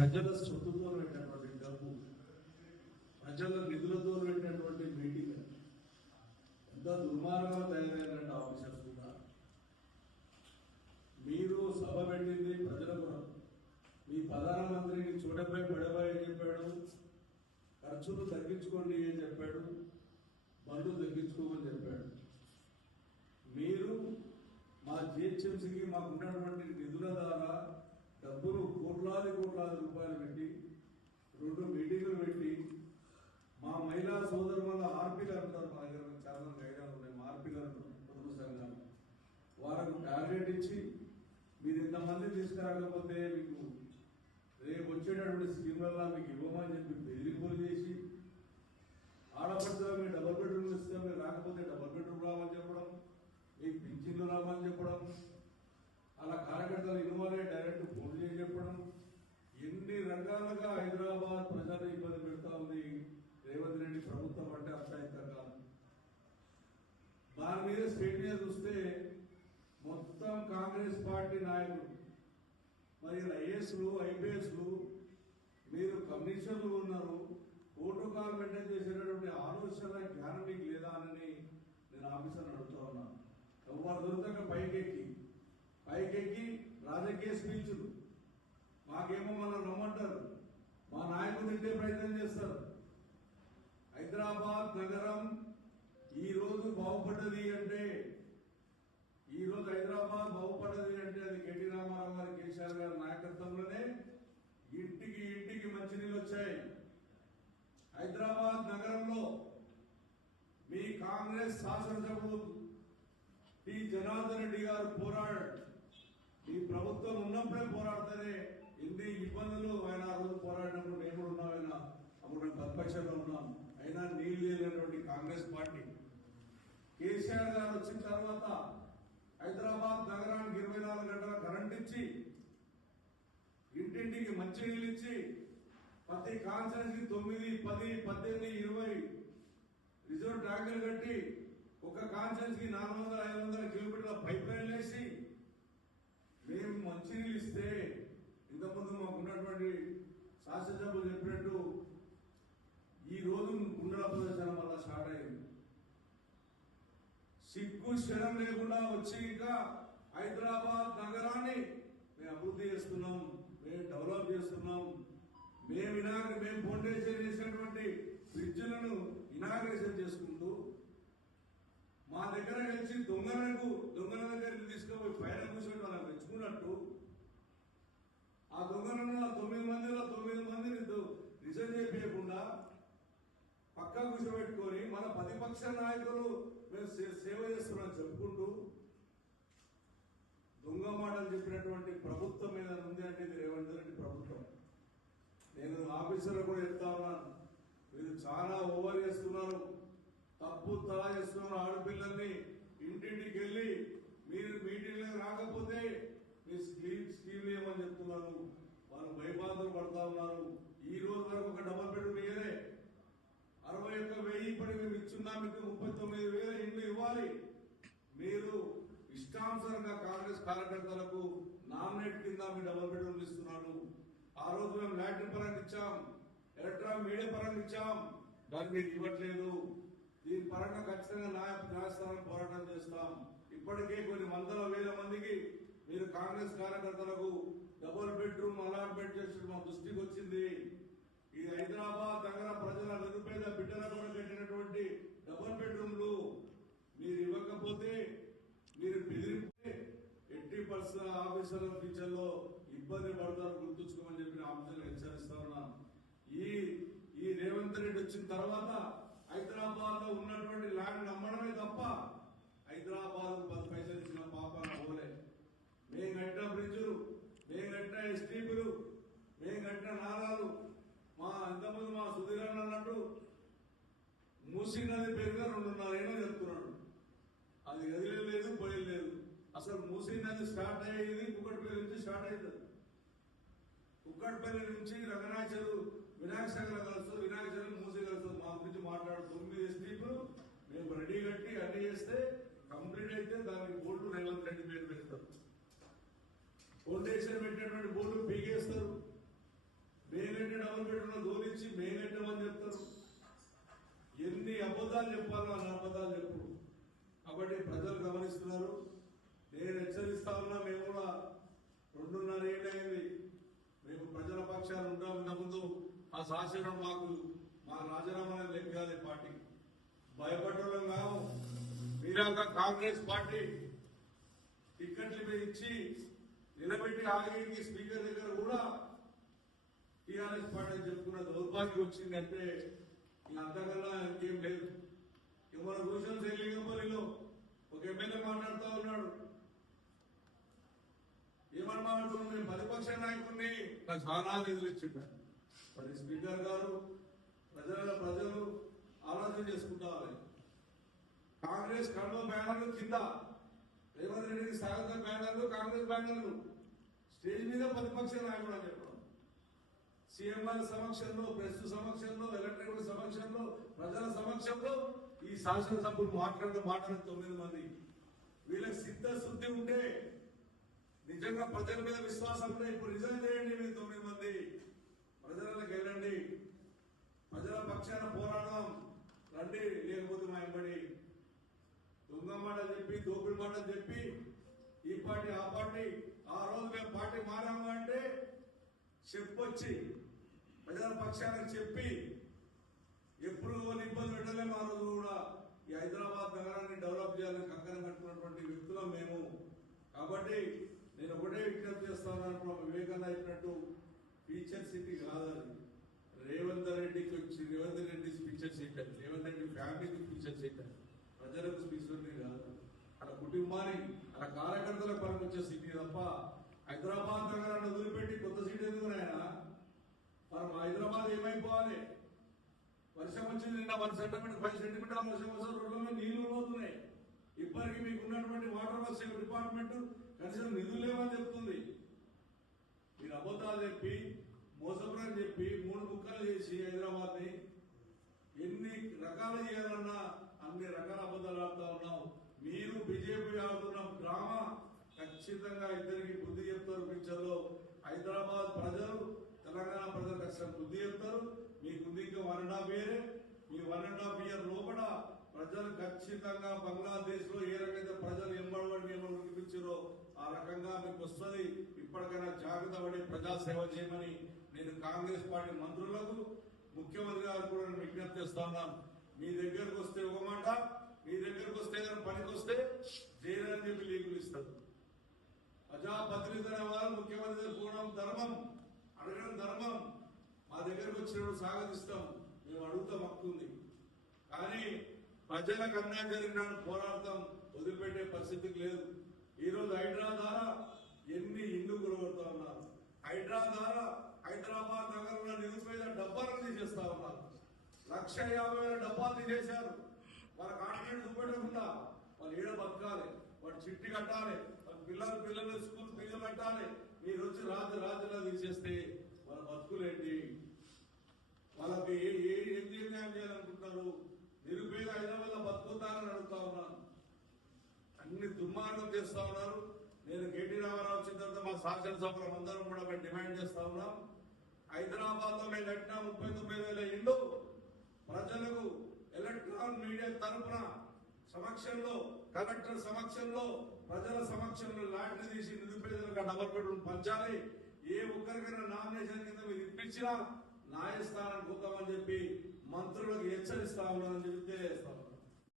ప్రజల సొత్తుతో పెట్టినటువంటి డబ్బు, ప్రజల నిధులతో పెట్టినటువంటి మీటింగ్ ఎంత దుర్మార్గంగా తయారైనటువంటి ఆఫీసర్స్ కూడా. మీరు సభ పెట్టింది ప్రజల కొరకు. మీ ప్రధానమంత్రికి చూడపై పడబాయి అని చెప్పాడు, ఖర్చులు తగ్గించుకోండి అని చెప్పాడు, బండ్లు తగ్గించుకోమని చెప్పాడు. మీరు మా జిహెచ్ఎంసీకి మాకున్నటువంటి నిధుల ద్వారా డబ్బులు కోట్లాది రూపాయలు పెట్టి 2 మీటింగులు పెట్టి మా మహిళా సోదరుల ఆర్పీలు అంటారు, మా దగ్గర చాలా మంది ఐడియాలు ఉన్నాయి, మా ఆర్పీలు అంటారు కుటుంబ సంఘాలు, వారికి టార్గెట్ ఇచ్చి మీరు ఇంతమంది తీసుకురాకపోతే మీకు రేపు వచ్చేటటువంటి స్కీమ్లలో మీకు ఇవ్వమని చెప్పి బెదిరింపులు చేసి, ఆడపడుతున్నా మీరు డబుల్ బెడ్రూమ్ ఇస్తే మీరు రాకపోతే డబుల్ బెడ్రూమ్ రావని చెప్పడం, మీకు పింఛన్లు రావని చెప్పడం, అలా కార్యకర్తలు ఇన్వాల్వ్ డైరెక్ట్ ఫోన్ చేసి చెప్పడం, ఎన్ని రకాలుగా హైదరాబాద్ ప్రజలు ఇబ్బంది పెడతా ఉంది రేవంత్ రెడ్డి ప్రభుత్వం అంటే అర్థాయితంగా. దాని మీద స్టేట్ మీద చూస్తే మొత్తం కాంగ్రెస్ పార్టీ నాయకులు, మరి ఐఏఎస్లు ఐపీఎస్లు, మీరు కమిషనర్లు ఉన్నారు, ప్రోటోకాల్ మెయింటైన్ చేసేటటువంటి ఆలోచన జ్ఞానం మీకు లేదా అని నేను ఆఫీసర్ని అడుగుతా ఉన్నాను. ఎవరు దొరుకుతాక పైకెక్కి రాజకీయ స్పీచ్లు, మాకేమో మనం రమ్మంటారు, మా నాయకులు తిట్టే ప్రయత్నం చేస్తారు. హైదరాబాద్ నగరం ఈ రోజు బాగుపడ్డది అంటే, అది కేటీ రామారావు గారి, కేసీఆర్ గారి నాయకత్వంలోనే ఇంటికి మంచినీళ్ళు వచ్చాయి. హైదరాబాద్ నగరంలో మీ కాంగ్రెస్ శాసనసభ్యులు టి జనార్దన్ రెడ్డి గారు పోరాడారు. ఈ ప్రభుత్వం ఉన్నప్పుడే పోరాడితేనే ఎన్ని ఇబ్బందులు ఆయన ఆ రోజు పోరాడినప్పుడు నేను కూడా ఉన్నాం, ఆయన అప్పుడు మేము ప్రతిపక్షంలో ఉన్నాం, అయినా నీళ్లు లేనటువంటి కాంగ్రెస్ పార్టీ. కేసీఆర్ గారు వచ్చిన తర్వాత హైదరాబాద్ నగరానికి 24 గంటల కరెంట్ ఇచ్చి, ఇంటింటికి మంచి నీళ్ళు ఇచ్చి, ప్రతి కాన్ఫరెన్స్ కి 9, 10, 18, 20 రిజర్వ్ ట్యాంకులు కట్టి, ఒక కాన్ఫరెన్స్ కి 400-500 కిలోమీటర్ల పైప్ లైన్ వేసి మేము మంచినీళ్ళు ఇస్తే, ఇంతకుముందు మాకు ఉన్నటువంటి శాసనసభ్యులు చెప్పినట్టు ఈ రోజు గుండెల ప్రదర్శన వల్ల స్టార్ట్ అయింది. సిగ్గు శరం లేకుండా వచ్చి ఇంకా హైదరాబాద్ నగరాన్ని మేము అభివృద్ధి చేస్తున్నాం, మేము డెవలప్ చేస్తున్నాం, మేము ఫౌండేషన్ చేసినటువంటి బ్రిడ్జ్లను ఇనాగ్రేషన్ చేసుకుంటూ, మా దగ్గర కలిసి దొంగల దగ్గరికి తీసుకుపోయి పైన కూర్చొని వాళ్ళని మెచ్చుకున్నట్టు, ఆ దొంగలను 9 మందిలో 9 మందిని రిజైన్ చేయకుండా పక్కా కూర్చోబెట్టుకొని మన ప్రతిపక్ష నాయకులు మేము సేవ చేస్తున్నాం చెప్పుకుంటూ దొంగ మాటలు చెప్పినటువంటి ప్రభుత్వం మీద ఉంది అంటే ఇది రేవంత్ రెడ్డి ప్రభుత్వం. నేను ఆఫీసర్లు కూడా చెప్తా ఉన్నాను, మీరు చాలా ఓవర్ చేస్తున్నారు, తప్పు తలా చేస్తున్నారు. ఆడపిల్లల్ని ఇంటింటికి వెళ్ళి మీరు మీటింగ్ రాకపోతే మీ స్కీమ్ ఏమని చెప్తున్నారు, వాళ్ళు భయబాధలు పడతా ఉన్నారు. ఈ రోజు వరకు ఒక డబుల్ బెడ్రూమ్ ఇయ్యలే, 61,000 ఇప్పటికి మేము ఇచ్చున్నా, మీకు 39,000 ఇండ్లు ఇవ్వాలి. మీరు ఇష్టానుసారంగా కాంగ్రెస్ కార్యకర్తలకు నామినేట్ కింద మీ డబుల్ బెడ్రూమ్ ఇస్తున్నారు. ఆ రోజు మేము లాటరీ పరంగా ఇచ్చాం, ఎలక్ట్రానిక్ మీడియా పరంగా ఇచ్చాం, దాన్ని మీరు ఇవ్వట్లేదు. దీని పరంగా ఖచ్చితంగా న్యాయస్థానం పోరాటం చేస్తాం. ఇప్పటికే కొన్ని 100,000 మందికి మీరు కాంగ్రెస్ కార్యకర్తలకు డబుల్ బెడ్రూమ్ అలాట్మెంట్ చేసి మా దృష్టికి వచ్చింది. ఈ హైదరాబాద్ నగర ప్రజల నిరుపేద బిడ్డల కూడా కట్టినటువంటి డబుల్ బెడ్రూమ్లు మీరు ఇవ్వకపోతే, మీరు బెదిరిస్తే 80% ఆఫీసర్ల ఫ్యూచర్ లో ఇబ్బంది పడతారు, గుర్తుంచుకోమని చెప్పి ఆఫీసర్లు హెచ్చరిస్తా ఉన్నా. ఈ రేవంత్ రెడ్డి వచ్చిన తర్వాత హైదరాబాద్ లో ఉన్నటువంటి ల్యాండ్ నమ్మడమే తప్ప హైదరాబాద్ 10 పైసలు ఇచ్చిన పాపాన పోలే. మేము కట్టిన బ్రిడ్జులు, మేము కట్టిన ఎస్టీపీలు, మేము కట్టిన నారాలు, ఇంతకుముందు మా సుధీరన్ అన్నట్టు మూసీ నది పెరిగిన 2.5 ఏళ్ళు చెప్తున్నాడు. అది ఎదిలేదు పోయలేదు. అసలు మూసీ నది స్టార్ట్ అయ్యేది కుక్కట్పల్లి నుంచి స్టార్ట్ అవుతుంది. కుక్కట్పల్లి నుంచి రంగనాచరు వినాయక సాగర్ కలుస్తుంది, వినాయక సాగర్ మూసీ కలుస్తుంది. మా గురించి మాట్లాడు 9 ఎస్టీపీలు మేము రెడీ కట్టి అన్ని చేస్తే కంప్లీట్ అయితే దానికి బోర్డు రేవంత్ రెడ్డి పేరు పెడతారు. ఫౌండేషన్ పెట్టినటువంటి బోర్డు పీకేస్తారు. ఇచ్చి మేమెట్టమని చెప్తారు. ఎన్ని అబద్ధాలు చెప్పాలో అన్ని అబద్ధాలు చెప్పు. కాబట్టి ప్రజలు గమనిస్తున్నారు. నేను హెచ్చరిస్తా ఉన్నా. మేము కూడా 2.5 ఏళ్ళు అయింది. మేము ప్రజల పక్షాలు ఉంటాం. ఇంతకుముందు ఆ శాసనం మా రాజీనామా లెక్కాలి. పార్టీ భయపడడం కావు. మీరంతా కాంగ్రెస్ పార్టీ టికెట్లు మీద ఇచ్చి నిలబెట్టి ఆగి స్పీకర్ దగ్గర కూడా టీఆర్ఎస్ పార్టీ చెప్పుకున్న దౌర్భాగ్యం వచ్చిందంటే అంతకన్నా ఇంకేం లేదు. మన క్వశ్చన్స్ వెళ్ళింగపల్లిలో ఒక ఎమ్మెల్యే మాట్లాడుతూ ఉన్నాడు. ఏమని మాట్లాడుతున్నాడు? నేను ప్రతిపక్ష నాయకుడిని, నాకు చాలా నిధులు ఇచ్చిండు. మరి స్పీకర్ గారు ప్రజలు ఆలోచన చేసుకుంటారు. కాంగ్రెస్ కడవ బ్యానర్లు కింద రేవంత్ రెడ్డికి స్వాగత బ్యానర్లు, కాంగ్రెస్ బ్యానర్లు, స్టేజ్ మీద ప్రతిపక్ష నాయకుడు అని చెప్పడం. సీఎం గారి సమక్షంలో, ప్రెస్ సమక్షంలో, ఎలక్ట్రికల్ సమక్షంలో, ప్రజల సమక్షంలో ఈ శాసనసభ్యులు మాట్లాడిన మాటలు 9 మంది. వీళ్ళకి సిద్ధశుద్ధి ఉంటే, నిజంగా ప్రజల మీద విశ్వాసం ఉంటే ఇప్పుడు రిజైన్ చేయండి. మీరు 9 మంది ప్రజలకు వెళ్ళండి, ప్రజల పక్షాన పోరాడదాం రండి. లేకపోతే మా ఎంబడి దొంగ మాటలు చెప్పి, దోపిడి మాటలు చెప్పి, ఈ పార్టీ ఆ పార్టీ, ఆ రోజు మేము పార్టీ మారాము అంటే చెప్పొచ్చి ప్రజల పక్షానికి చెప్పి ఎప్పుడు ఇబ్బంది పెట్టలేము. ఆ రోజు కూడా ఈ హైదరాబాద్ నగరాన్ని డెవలప్ చేయాలని కంకణం కట్టుకున్నటువంటి వ్యక్తులం మేము. కాబట్టి నేను ఒకటే విజ్ఞప్తి చేస్తాను. వివేకానంద చెప్పినట్టు ఫీచర్ సిటీ కాదని రేవంత్ రెడ్డికి వచ్చి రేవంత్ రెడ్డి ఫీచర్ సిటీ, రేవంత్ రెడ్డి ఫ్యామిలీకి ఫీచర్ సిటీ, ప్రజలకు ఫీచర్ కాదు. అలా కుటుంబానికి అలా కార్యకర్తలకు పనికొచ్చే సిటీ తప్ప హైదరాబాద్ నగరాన్ని వదిలిపెట్టి కొత్త సిటీ ఎందుకున్నాయన? మనం హైదరాబాద్ ఏమైపోవాలి? వర్షం వచ్చింది నిన్న 1 సెంటీమీటర్ 5 సెంటీమీటర్ల వర్షం వస్తే రోడ్ల నీళ్లు పోతున్నాయి. ఇప్పటికీ మీకు ఉన్నటువంటి వాటర్ వర్క్స్ డిపార్ట్మెంట్ కనీసం నిధులు లేవని చెప్తుంది. మీరు అబద్ధాలు చెప్పి, మోసపురం చెప్పి 3 ముక్కలు చేసి హైదరాబాద్ ని ఎన్ని రకాలు చేయాలన్నా అన్ని రకాల అబద్ధాలు ఆడుతూ ఉన్నాం. మీరు బీజేపీ ఆడుతున్న డ్రామా ఖచ్చితంగా ఇద్దరికి బుద్ధి చెప్తారు. ఫ్యూచర్లో హైదరాబాద్ ప్రజలు, తెలంగాణ ప్రజలు ఖచ్చితంగా బుద్ధి చెప్తారు. మీకుంది ఇంకా 1.5 ఇయర్. మీ 1.5 ఇయర్ లోపల ప్రజలు ఖచ్చితంగా బంగ్లాదేశ్ లో ఏ రకంగా ప్రజలు ఎంబడబడి ఉడిపించారో ఆ రకంగా మీకు వస్తుంది. ఇప్పటికైనా జాగ్రత్త పడి ప్రజాసేవ చేయమని నేను కాంగ్రెస్ పార్టీ మంత్రులకు, ముఖ్యమంత్రి గారు కూడా విజ్ఞప్తి చేస్తా ఉన్నాను. మీ దగ్గరకు వస్తే ఒక మాట, మీ దగ్గరకు వస్తే పనికి వస్తే జైలని చెప్పి లీకులు ఇస్తారు. ప్రజాప్రతినిధుల వారు ముఖ్యమంత్రి పోవడం ధర్మం, అడగడం ధర్మం. మా దగ్గరకు వచ్చినప్పుడు స్వాగతిస్తాం, మేము అడుగుతాం, హక్కుంది. కానీ ప్రజలకు అన్యాయం జరిగిన పోరాడతాం, వదిలిపెట్టే పరిస్థితికి లేదు. ఈరోజు హైడ్రా ద్వారా ఎన్ని ఇండ్లు గురగొడుతూ ఉన్నారు. హైడ్రా ద్వారా హైదరాబాద్ నగరంలో నిరుపేద డబ్బాలను తీసేస్తా ఉన్నారు. 1,50,000 డబ్బాలు తీసేశారు. వాళ్ళ కాన్ఫిడెన్స్ చూపెట్టకుండా వాళ్ళు ఏడ బతకాలి, వాళ్ళు చిట్టి కట్టాలి, వాళ్ళ పిల్లలు స్కూల్ ఫీజులు కట్టాలి. మీరు వచ్చి రాజులా తీసేస్తే వాళ్ళ బతుకులేంటి? వాళ్ళకి ఏం న్యాయం చేయాలనుకుంటున్నారు? నిరుపేద హైదరాబాద్ లో బతుకుతారని అడుగుతా ఉన్నాను. అన్ని దుర్మార్గం చేస్తా ఉన్నారు. నేను కేటీ రామారావు వచ్చిన తర్వాత మా శాసనసభ్యులం అందరం కూడా మేము డిమాండ్ చేస్తా ఉన్నాం. హైదరాబాద్ లో మేము కట్టిన 39,000 ఇళ్ళు ప్రజలకు ఎలక్ట్రాన్ మీడియా తరఫున సమక్షంలో, కలెక్టర్ సమక్షంలో, ప్రజల సమక్షంలో లాటరీ తీసి నిరుపేదలకు డబల్ బెడ్రూమ్ పంచాలి. ఏ ఒక్కరికైనా నామినేషన్ కింద మీరు ఇప్పించినా న్యాయస్థానానికి పోతామని చెప్పి మంత్రులకు హెచ్చరిస్తా ఉన్నారని చెప్పి తెలియజేస్తాం.